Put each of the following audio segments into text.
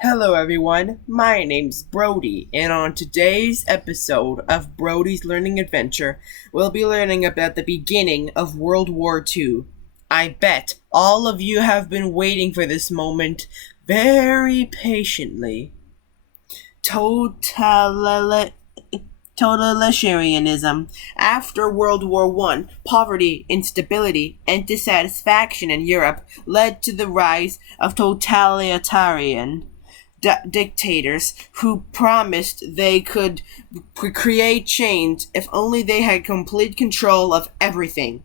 Hello everyone, my name's Brody, and on today's episode of Brody's Learning Adventure, we'll be learning about the beginning of World War II. I bet all of you have been waiting for this moment very patiently. Totalitarianism. After World War I, poverty, instability, and dissatisfaction in Europe led to the rise of totalitarian dictators who promised they could create change if only they had complete control of everything.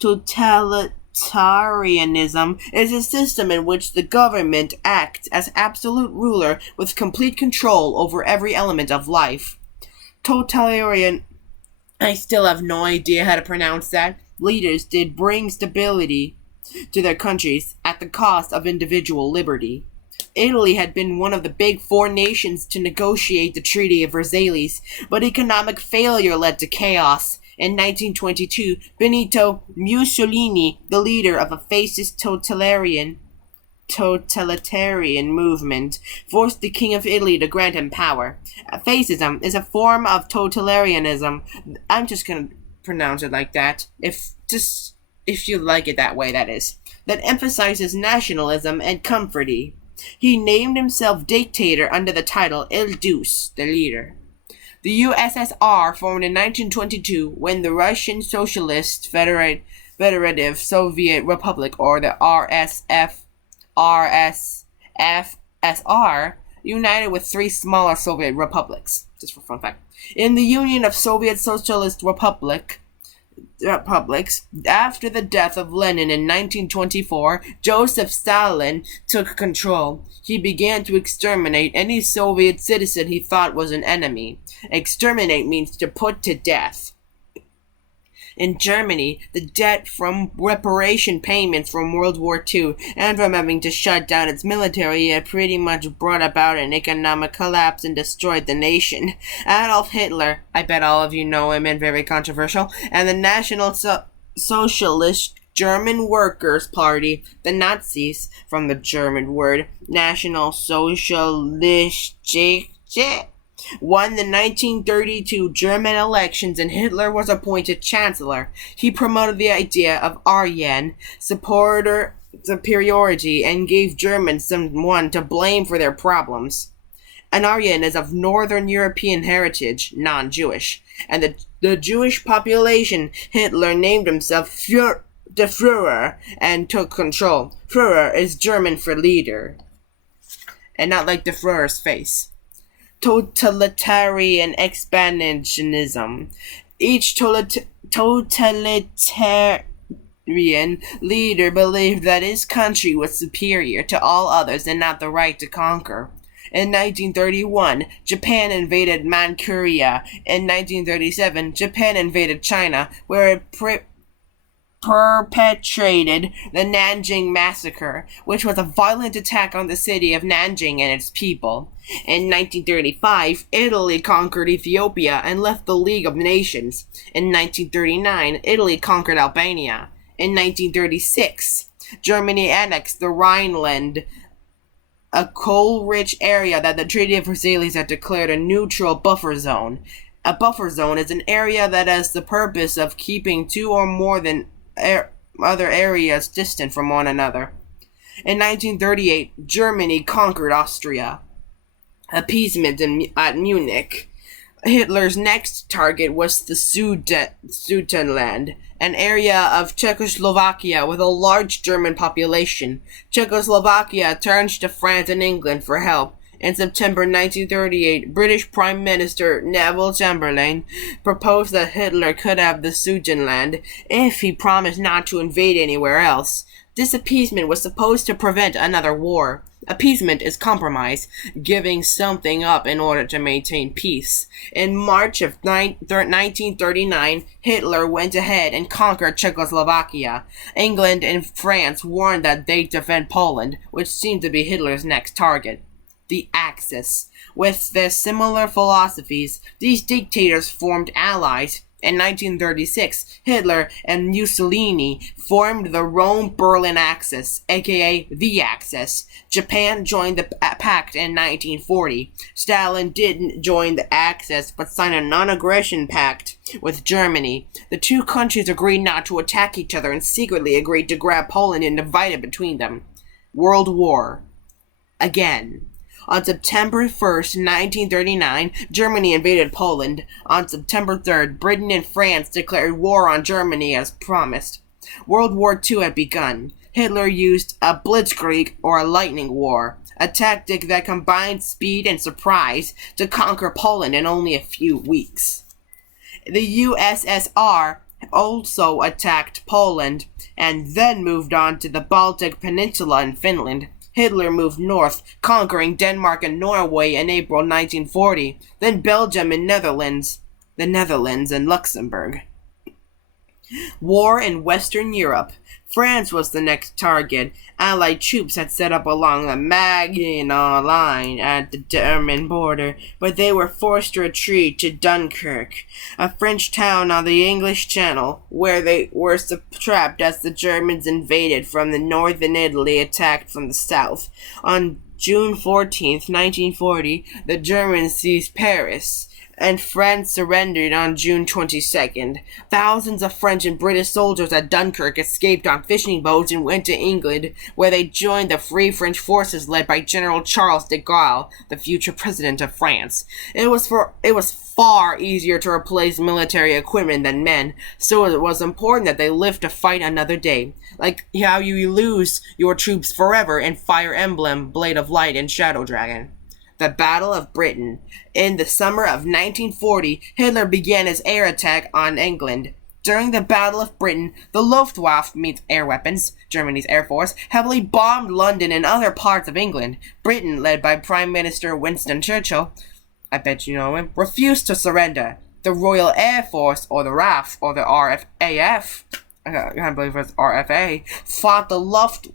Totalitarianism is a system in which the government acts as absolute ruler with complete control over every element of life. Totalitarian, I still have no idea how to pronounce that. Leaders did bring stability to their countries at the cost of individual liberty. Italy had been one of the big four nations to negotiate the Treaty of Versailles, but economic failure led to chaos. In 1922, Benito Mussolini, the leader of a fascist totalitarian movement, forced the King of Italy to grant him power. Fascism is a form of totalitarianism. I'm just gonna pronounce it like that. If you like it that way, that is. That emphasizes nationalism and comforty. He named himself dictator under the title Il Duce, the leader. The USSR formed in 1922 when the Russian Socialist Federative Soviet Republic, or the RSFSR, united with three smaller Soviet republics. Just for fun fact. In the Union of Soviet Socialist Republics, after the death of Lenin in 1924, Joseph Stalin took control. He began to exterminate any Soviet citizen he thought was an enemy. Exterminate means to put to death. In Germany, the debt from reparation payments from World War II and from having to shut down its military had pretty much brought about an economic collapse and destroyed the nation. Adolf Hitler, I bet all of you know him and very controversial, and the National Socialist German Workers' Party, the Nazis, from the German word National Socialistische, won the 1932 German elections and Hitler was appointed chancellor. He promoted the idea of Aryan superiority and gave Germans someone to blame for their problems. An Aryan is of Northern European heritage, non-Jewish, and the Jewish population Hitler named himself the Führer and took control. Führer is German for leader, and not like the Führer's face. Totalitarian expansionism. Each totalitarian leader believed that his country was superior to all others and not the right to conquer. In 1931, Japan invaded Manchuria. In 1937, Japan invaded China, where it perpetrated the Nanjing Massacre, which was a violent attack on the city of Nanjing and its people. In 1935, Italy conquered Ethiopia and left the League of Nations. In 1939, Italy conquered Albania. In 1936, Germany annexed the Rhineland, a coal-rich area that the Treaty of Versailles had declared a neutral buffer zone. A buffer zone is an area that has the purpose of keeping two or more than other areas distant from one another. In 1938, Germany conquered Austria. Appeasement at Munich. Hitler's next target was the Sudetenland, an area of Czechoslovakia with a large German population. Czechoslovakia turned to France and England for help. In September 1938, British Prime Minister Neville Chamberlain proposed that Hitler could have the Sudetenland if he promised not to invade anywhere else. This appeasement was supposed to prevent another war. Appeasement is compromise, giving something up in order to maintain peace. In March of 1939, Hitler went ahead and conquered Czechoslovakia. England and France warned that they'd defend Poland, which seemed to be Hitler's next target. The Axis. With their similar philosophies, these dictators formed allies. In 1936, Hitler and Mussolini formed the Rome-Berlin Axis, aka the Axis. Japan joined the pact in 1940. Stalin didn't join the Axis, but signed a non-aggression pact with Germany. The two countries agreed not to attack each other and secretly agreed to grab Poland and divide it between them. World War. Again. On September 1st, 1939, Germany invaded Poland. On September 3rd, Britain and France declared war on Germany as promised. World War II had begun. Hitler used a blitzkrieg, or a lightning war, a tactic that combined speed and surprise to conquer Poland in only a few weeks. The USSR also attacked Poland and then moved on to the Baltic Peninsula and Finland. Hitler moved north, conquering Denmark and Norway in April 1940, then Belgium and the Netherlands and Luxembourg. War in Western Europe. France was the next target. Allied troops had set up along the Maginot Line at the German border, but they were forced to retreat to Dunkirk, a French town on the English Channel, where they were trapped as the Germans invaded from the north and Italy attacked from the south. On June 14th, 1940, the Germans seized Paris, and France surrendered on June 22nd. Thousands of French and British soldiers at Dunkirk escaped on fishing boats and went to England, where they joined the Free French forces led by General Charles de Gaulle, the future president of France. It was far easier to replace military equipment than men, so it was important that they live to fight another day. Like how you lose your troops forever in Fire Emblem, Blade of Light, and Shadow Dragon. The Battle of Britain. In the summer of 1940, Hitler began his air attack on England. During the Battle of Britain, the Luftwaffe, means air weapons, Germany's air force, heavily bombed London and other parts of England. Britain, led by Prime Minister Winston Churchill, I bet you know him, refused to surrender. The Royal Air Force, or the RAF, or the RFAF, I can't believe it's RFA, fought the Luftwaffe,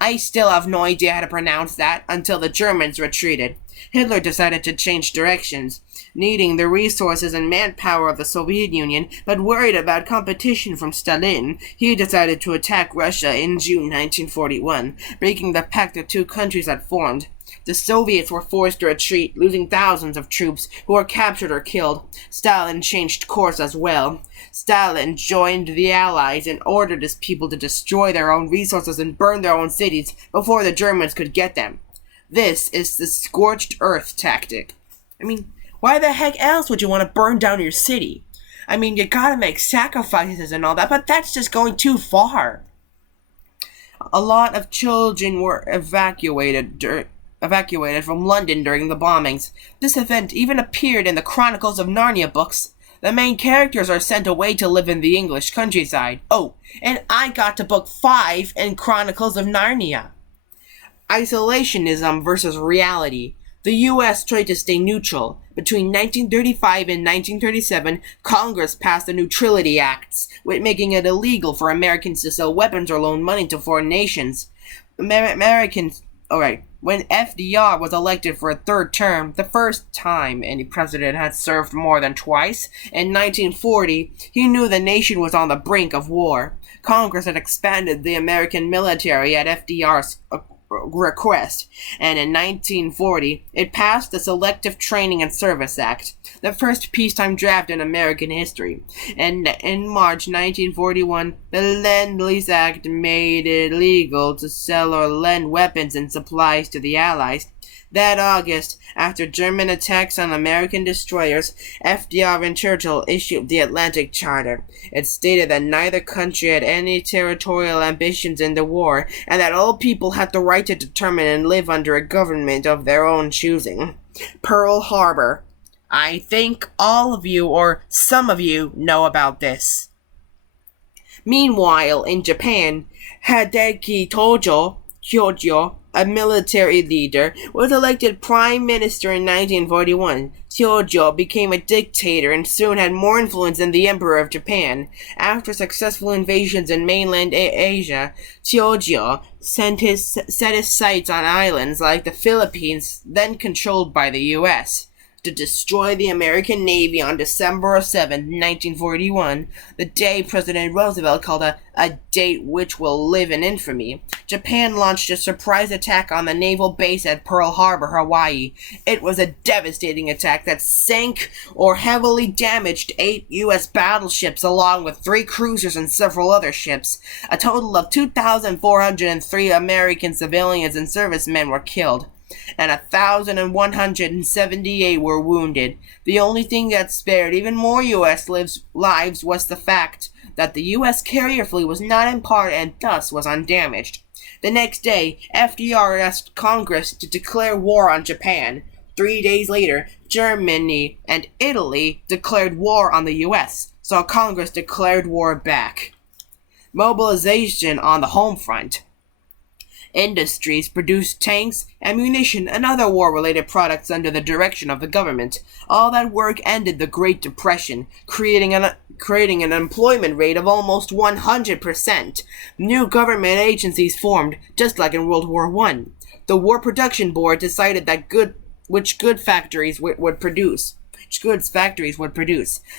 I still have no idea how to pronounce that, until the Germans retreated. Hitler decided to change directions, needing the resources and manpower of the Soviet Union, but worried about competition from Stalin. He decided to attack Russia in June 1941, breaking the pact the two countries had formed. The Soviets were forced to retreat, losing thousands of troops who were captured or killed. Stalin changed course as well. Stalin joined the Allies and ordered his people to destroy their own resources and burn their own cities before the Germans could get them. This is the scorched earth tactic. I mean, why the heck else would you want to burn down your city? I mean, you gotta make sacrifices and all that, but that's just going too far. A lot of children were evacuated from London during the bombings. This event even appeared in the Chronicles of Narnia books. The main characters are sent away to live in the English countryside. Oh, and I got to book 5 in Chronicles of Narnia. Isolationism versus reality. The U.S. tried to stay neutral. Between 1935 and 1937, Congress passed the Neutrality Acts, making it illegal for Americans to sell weapons or loan money to foreign nations. When FDR was elected for a third term, the first time any president had served more than twice, in 1940, he knew the nation was on the brink of war. Congress had expanded the American military at FDR's request, and in 1940, it passed the Selective Training and Service Act, the first peacetime draft in American history. And in March 1941, the Lend-Lease Act made it legal to sell or lend weapons and supplies to the Allies. That August, after German attacks on American destroyers, FDR and Churchill issued the Atlantic Charter. It stated that neither country had any territorial ambitions in the war, and that all people had the right to determine and live under a government of their own choosing. Pearl Harbor. I think all of you, or some of you, know about this. Meanwhile, in Japan, Hideki Tojo, a military leader, was elected prime minister in 1941. Tojo became a dictator and soon had more influence than the Emperor of Japan. After successful invasions in mainland Asia, Tojo set his sights on islands like the Philippines, then controlled by the U.S. to destroy the American Navy on December 7, 1941, the day President Roosevelt called a date which will live in infamy. Japan launched a surprise attack on the naval base at Pearl Harbor, Hawaii. It was a devastating attack that sank or heavily damaged 8 U.S. battleships along with 3 cruisers and several other ships. A total of 2,403 American civilians and servicemen were killed, and 1,178 were wounded. The only thing that spared even more U.S. lives was the fact that the U.S. carrier fleet was not in part and thus was undamaged. The next day, FDR asked Congress to declare war on Japan. 3 days later, Germany and Italy declared war on the U.S., so Congress declared war back. Mobilization on the home front. Industries produced tanks, ammunition, and other war-related products under the direction of the government. All that work ended the Great Depression, creating an employment rate of almost 100%. New government agencies formed, just like in World War I. The War Production Board decided that which goods factories would produce.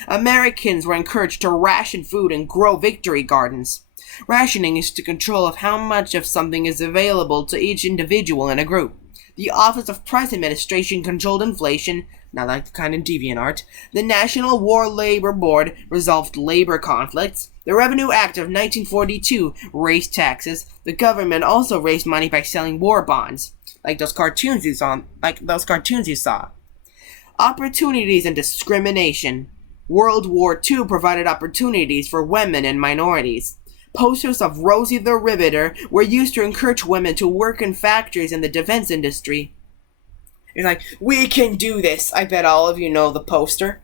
Americans were encouraged to ration food and grow victory gardens. Rationing is the control of how much of something is available to each individual in a group. The Office of Price Administration controlled inflation, not like the kind in DeviantArt. The National War Labor Board resolved labor conflicts. The Revenue Act of 1942 raised taxes. The government also raised money by selling war bonds, like those cartoons you saw. Opportunities and discrimination. World War II provided opportunities for women and minorities. Posters of Rosie the Riveter were used to encourage women to work in factories in the defense industry. It's like, we can do this. I bet all of you know the poster.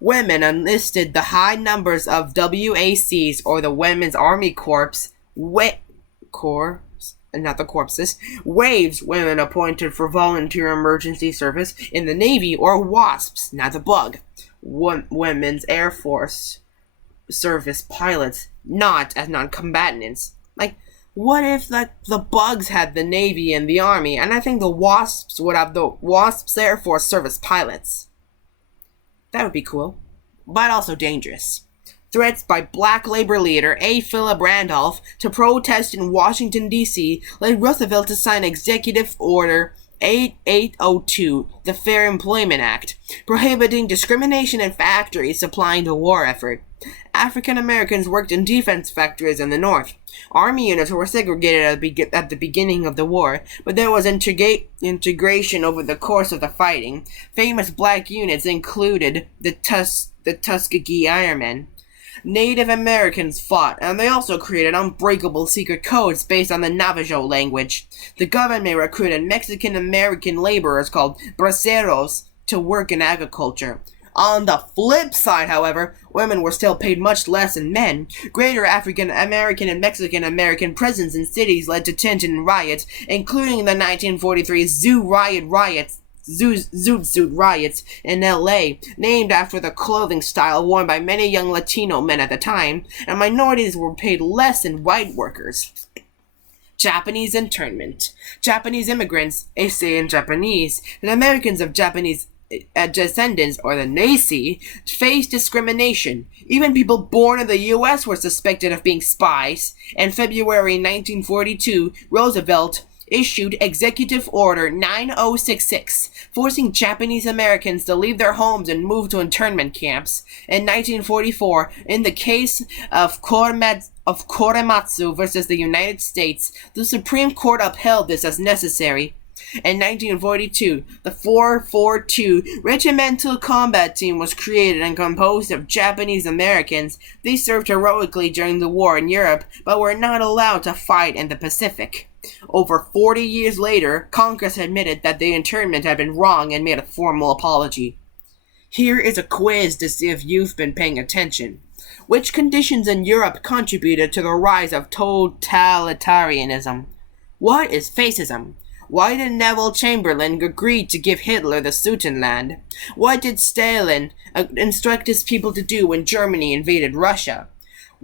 Women enlisted the high numbers of WACs, or the Women's Army Corps, Waves, women appointed for volunteer emergency service in the Navy, or WASPs, not the bug. Women's Air Force service pilots, not as non-combatants. Like, what if the bugs had the Navy and the Army, and I think the WASPs would have the WASPs Air Force service pilots? That would be cool, but also dangerous. Threats by black labor leader A. Philip Randolph to protest in Washington, D.C. led Roosevelt to sign Executive Order 8802, the Fair Employment Act, prohibiting discrimination in factories supplying the war effort. African Americans worked in defense factories in the North. Army units were segregated at the beginning of the war, but there was integration over the course of the fighting. Famous black units included the Tuskegee Airmen. Native Americans fought, and they also created unbreakable secret codes based on the Navajo language. The government recruited Mexican-American laborers called braceros to work in agriculture. On the flip side, however, women were still paid much less than men. Greater African-American and Mexican-American presence in cities led to tension and riots, including the 1943 Zoot Suit riots in LA, named after the clothing style worn by many young Latino men at the time, and minorities were paid less than white workers. Japanese internment. Japanese immigrants, essay in Japanese, and Americans of Japanese descendants, or the Nazi, faced discrimination. Even people born in the U.S. were suspected of being spies. In February 1942, Roosevelt issued Executive Order 9066, forcing Japanese Americans to leave their homes and move to internment camps. In 1944, in the case of Korematsu versus the United States, the Supreme Court upheld this as necessary. In 1942, the 442 Regimental Combat Team was created and composed of Japanese Americans. They served heroically during the war in Europe, but were not allowed to fight in the Pacific. Over 40 years later, Congress admitted that the internment had been wrong and made a formal apology. Here is a quiz to see if you've been paying attention. Which conditions in Europe contributed to the rise of totalitarianism? What is fascism? Why did Neville Chamberlain agree to give Hitler the Sudetenland? What did Stalin instruct his people to do when Germany invaded Russia?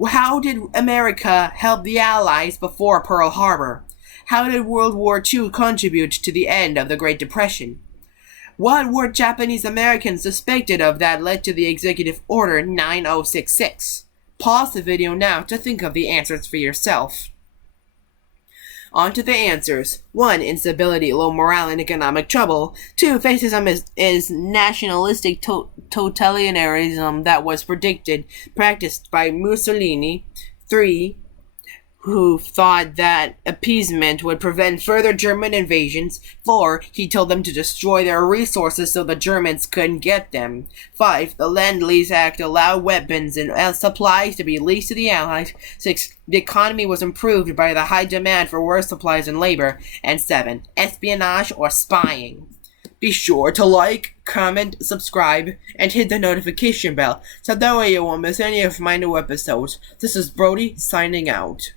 How did America help the Allies before Pearl Harbor? How did World War II contribute to the end of the Great Depression? What were Japanese Americans suspected of that led to the Executive Order 9066? Pause the video now to think of the answers for yourself. On to the answers. 1. Instability, low morale, and economic trouble. 2. Fascism is nationalistic totalitarianism that was practiced by Mussolini. 3. Who thought that appeasement would prevent further German invasions. 4. He told them to destroy their resources so the Germans couldn't get them. 5. The Lend-Lease Act allowed weapons and supplies to be leased to the Allies. 6. The economy was improved by the high demand for war supplies and labor. And 7. Espionage or spying. Be sure to like, comment, subscribe, and hit the notification bell so that way you won't miss any of my new episodes. This is Brody signing out.